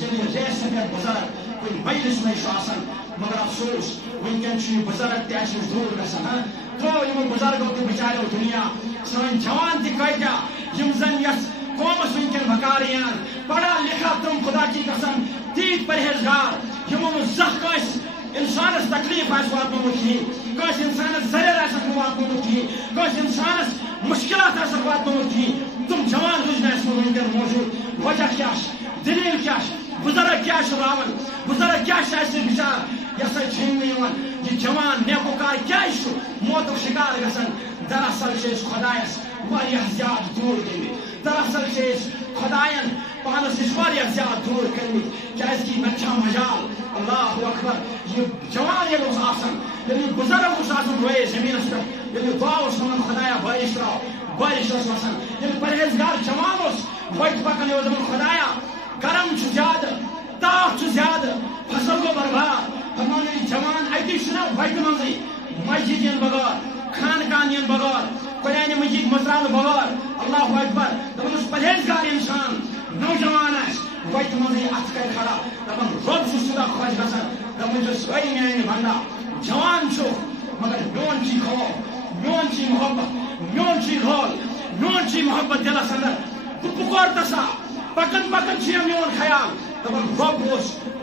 race پہ بزرگ کن مجلس مجھ مگر افسوس ونکن بزرگ تہ دور گھان ترو یمو بزرگو تہ بچارو دنیا سن جوان تہ کتیا یم زن یس قومس ونکن بکاریان پڑھا لکھا تم خدا کی قسم تیت پرہیزگار یمو زخ انسانس تکلیف واتنومت کہین کس انسانس زریر واتنومت کہین کس انسانس مشکلات واتنومت کہین تم جوان روزن اس ونکن موجود وجہ کیا دلیل کیا بزرگ کیا راون بزرگ کیا بچار یہ سا چھین یہ جوان نیکوکار کیا موتک شکار گھن دراصل خدایس واریاہ زیادہ دور گمت دراصل خدائن پانس نش واریاہ زیادہ دور کرمت کیازکہ مے چھا مجال اللہ اکبر یہ جوان یل بزرگ روئے زمینس پہ یل دعا ون خدایا بارش تراؤ بارش وسان یل پرہیزگار جوان وت پکان یہ دپان خدایا گرم زیادہ تاپھ زیادہ فصل گو برباد دپان جوان اتی وتہ منزی مسجد ین بغیر خانقاہ ین بغیر قرآن مجید مزران بغیر اللہ اکبر دپان پرہیزگار انسان نوجوان وتہ منزی ات کر کھڑا دپان رب سدا خوش گژھان دپان میانہ بندہ جوان مگر میون چی خوف میون چی محبت میون چی رول میون چی محبت دلس اندر بکور تسا پکن پکن میون خیال دپان رب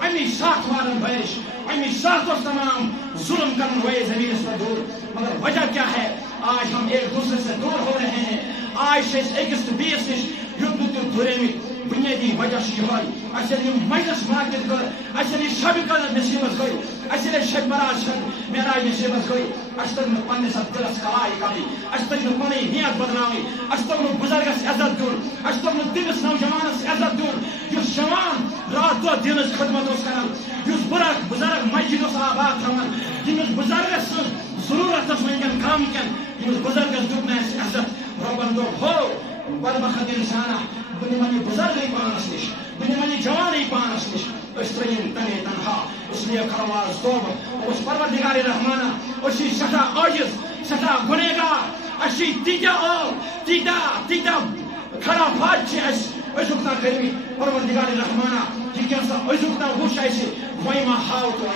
امی ساتھ وارن بارش امی ساتھ تمام ظلم کرن ہوئے زمین پر دور مگر وجہ کیا ہے آج ہم ایک دوسرے سے دور ہو رہے ہیں آج ایکس تو بیس نش یوت دورمت بنیادی وجہ یہ اصل مجلس منعقد کر اصل شب قدر نصیبت گئی اصل شب براج معراج نصیبت گئی اس تک پنس دلس کلائی کرنی اس تک پن نیت بدناوی اس تک بزرگس عزت دون اس تک تمس نوجوانس عزت دون اس جوان رات دہ دن خدمت کر بزرگ مسجد آباد تھوان یمس بزرگس ضرورت ونکن کم کن یمس بزرگس دیت نا عزت ربن دوپ ہو بدبخت انسانہ بہ نمن بزرگی پانس نش بہ نمن جوانی پانس نش ترین تنے تنہا اس لیے خرواز توبہ اس پروردگار رحمانہ اسی سٹھا عاجز سٹھا گنہگار اسی تیتا تیتا تیتا خرافات ازکنا کرمی پروردگار رحمانہ یہ کیسا ازکنا وش ویما ہاو تو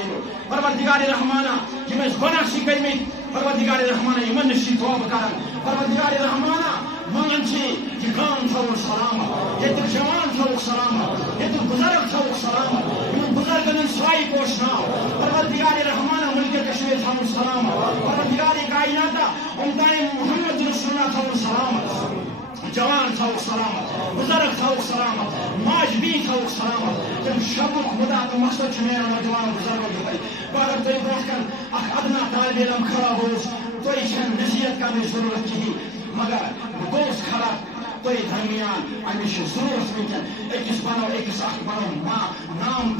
پروردگار رحمانہ یم گناہ سی کرمی پروردگار رحمانہ یمن نشی توبہ کرن پروردگار رحمانہ ونان یہ گام تھوک سلامت یہ جوان تھوک سلامت یہ بزرگ تھوک سلامت ان بزرگن سائی پوشنا پروردگار رحمانہ ملک کشمیر تھوک سلامت پروردگار کائنات امتائے محمد رسول اللہ تھوک سلامت جوان تھوک سلامت بزرگ تھوک سلامت ماج بی تھوک سلامت تم شبک مدد مقصد میرا نوجوان بزرگوں کے اگر تھی برو کن ادنا طالب علم خراب تھی نصیحت کرنے ضرورت کہین مگر گوس خراب تھی درمیان امچ ضرورت ونکن اکس بنو اکس بنو نام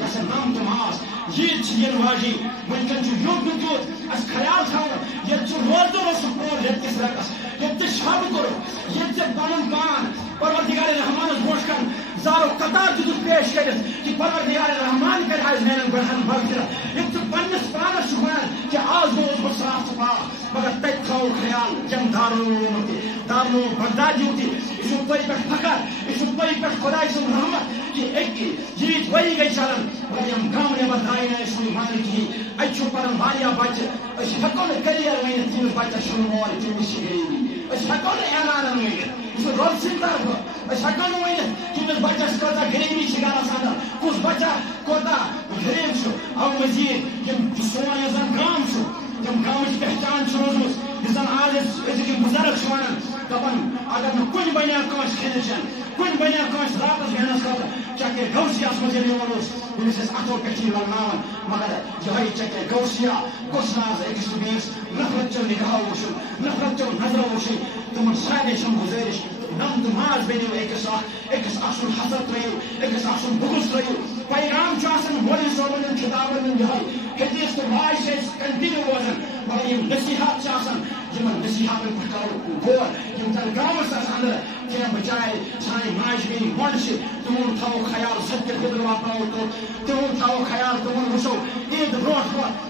یس نام تو ماس یہ واجی ونکن یوت نیوت اس خیال تھو یہ روزو سکول یتس رقص یہ شب کرو یہ پن پان پروردگار رحمانس بروش کن زارو قطار دت پیش کرت کہ پروردگار رحمان کر آج میرے گھرن مغفرت یہ پنس پانس ونان کہ آج روز بہ صاف پاک مگر تت تھو خیال یم دارو بغدادیو تہ یہ تھی پہ فخر یہ تھی پہ خدائے سن رحمت کہ یہ وری گئی چلان یم گام نبر درائے نا اس مان کہین اتھ پران واریاہ بچہ ہیکو نا کیریئر ونت تمس بچس مول تمس غریبی ہیکو نا اعلان ونت یہ رب سند طرف ہیکو نا ونت تمس بچس کوتا غریبی گرس اندر کس بچہ کوتا غریب او مزید سون یہ زن گام تم گامچ پہچان روزمت یہ زن آج ازک بزرگ ونان دپان اگر کن بنیا کس کھین چین کن بنیا کس راتس بیہنس خاطر چکے گوسیاس مز یمس اتو پہ ولنان مگر یہ چکے گوسیا کس ناز اکس بیس نفرت چو نگاہ وچن نفرت چو نظر وچن تمن سارے چم گزارش نم تو ماز بنو اکس اصل حسد ترو اکس اصل بغض ترو پیغام مولوی صوبن کتابن یہ حدیث تو واج کنٹینیو روزان مگر یہ نصیحت یمن نصیحتن پہ کرو غور یم زن گامس اندر کھانا بچائے سانہ ماج بین مول تمن تھو خیال ستہ خدر واتنو تو تمن تھو خیال تمن وچو عید برو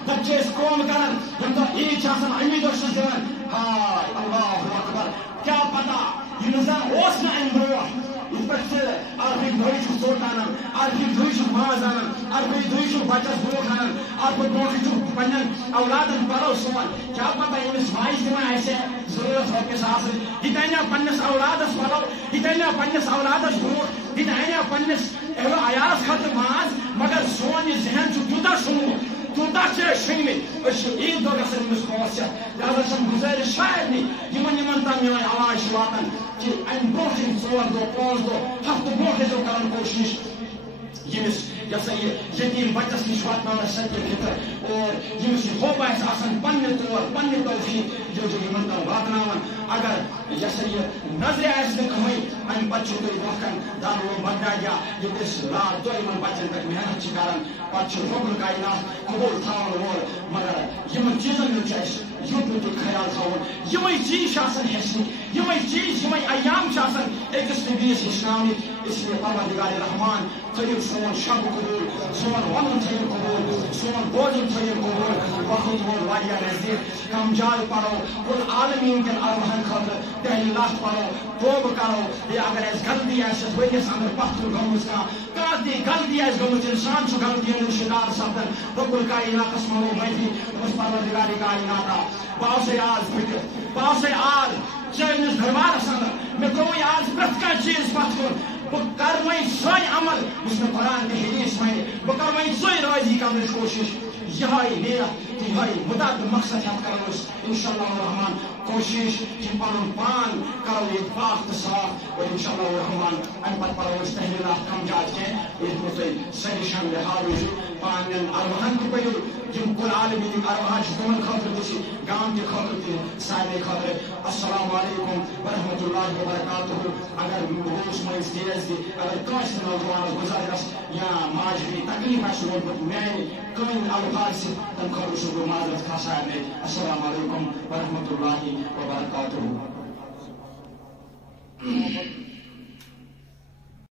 پتہ قوم کران یم دہ عید امی دہ دان ہائے اللہ اکبر کیا پتہ یہ زن نا ام برو یہ پہ عربک بھائی سوٹان ارفی دُہہِ ماز انان ارفی دُہہِ بچس بوٹ انان ارفی برونٛٹھ پننٮ۪ن اولادن پلو سُوان کیا پتہ أمِس ماجہِ تہِ ما آسہِ ضروٗرت رۄپیہِ ساسٕچ یہِ تہِ انیا پننِس اولادس پلو یہِ تہِ انیا پننِس اولادس بوٹ یہِ تہِ انیا پننِس عیالس خٲطرٕ ماز مگر سون یہِ ذہن چھُ تیوٗتاہ شۄنٛگمُت تیوٗتاہ چھِ أسۍ شۄنٛگمٕتۍ أسۍ چھِ عیٖد دۄہ گژھان أمِس پانٛژھ ہٮ۪تھ لہذا چھم گُزٲرِش شاید یِمن تام میٲنۍ آواز چھِ واتان کہِ امہِ برونٛٹھ یِم 4 دۄہ 5 دۄہ ہفتہٕ برونٛٹھ ٲسۍزیو کران کوٗشِش ییٚمِس یسا یہِ یتیٖم بچس نِش واتناونس سدقہ فطر اور ییٚمِس یہِ ہوپ آسہِ آسان پننہِ طور پننہِ توفیٖق ییٚلہِ یِمن تام واتناوان اگر یسا یہِ نظرِ آسہِ نہٕ کٕہٕنۍ امہِ پتہٕ چھُو تُہۍ برونٛہہ کن دارالعلوم بغدادیہ ییٚتہِ أسۍ رات دۄہ یِمن بچن پٮ۪ٹھ محنت چھِ کران پتہٕ چھُ رۄبُل کاینات قبوٗل تھاون وول مگر یِمن چیٖزن ہُنٛد چھُ اَسہِ یُت نہٕ تیُتھ خیال تھاوُن یِمے چیٖز چھِ آسان ہیٚچھنہِ یِمے چیٖز یِمے ایام چھِ آسان أکِس تہٕ بیٚیِس ہیٚچھناونٕکۍ اسلیے پروردگارِ رحمان تھٲیِو سون شب قبوٗل سون وَنُن تھٲیِو قبوٗل سون بوزُن تھٲیِو قبوٗل وقت ووت واریاہ نزدیٖک کم جاے پرو کُل عالمیٖن کٮ۪ن ارواحن خٲطرٕ تحلیٖلات پرو توبہٕ کرو بیٚیہِ اگر اَسہِ غلطی آسہِ یتھ ؤریَس انٛدر پتھ کُن گٔمٕژ کانٛہہ تہِ غلطی آسہِ گٔمٕژ انسان چھُ غلطین ہُنٛد شِکار سپدان رۄبُل کایناتس منٛگو معٲفی دوٚپُس پروردگارِ کایناتا بہٕ آسے آز پھٕٹِتھ بہٕ آسے آز چٲنِس دربارس انٛدر مےٚ گوٚوٕے آز پرٛٮ۪تھ کانٛہہ چیٖز پتھ کُن بہٕ کرٕ وۄنۍ سۄے عمل یُس مےٚ قرآن تہٕ حدیث وَنہِ بہٕ کرٕ وۄنۍ سۄے رٲضی کرنٕچ کوٗشش یِہوے نیت تہٕ یِہوے مُدا تہٕ مقصد ہٮ۪تھ کرو أسۍ انشاءاللہ الرحمان کوٗشش کہِ پنُن پان کرو ییٚتہِ پاک تہٕ صاف اور انشاءاللہ الرحمان امہِ پتہٕ پرو أسۍ تحلیٖلات کم زیادٕ کینٛہہ ییٚتہِ نہٕ تُہۍ سجشن لحاظ روٗزِو پننٮ۪ن ارواحن تہِ پٔرِو یِم کُل عالمیٖنٕکۍ ارواح چھِ تِمن خٲطرٕ تہِ چھِ گام کہِ خٲطرٕ تہِ سارنٕے خٲطرٕ السلام علیکم ورحمۃ اللہ وبرکاتہ اگر روٗس مٔنٛزۍ تیز تہِ اگر کٲنٛسہِ نوجوانس بُزرگس یا ماجہِ ہٕنٛدۍ تکلیٖف آسہِ روٗدمُت میانہِ کٕہٕنۍ الفاظ چھِ تمہِ خٲطرٕ چھُس بہٕ معذرت خاص سارنٕے السلام علیکم ورحمۃ اللہ وبرکاتہ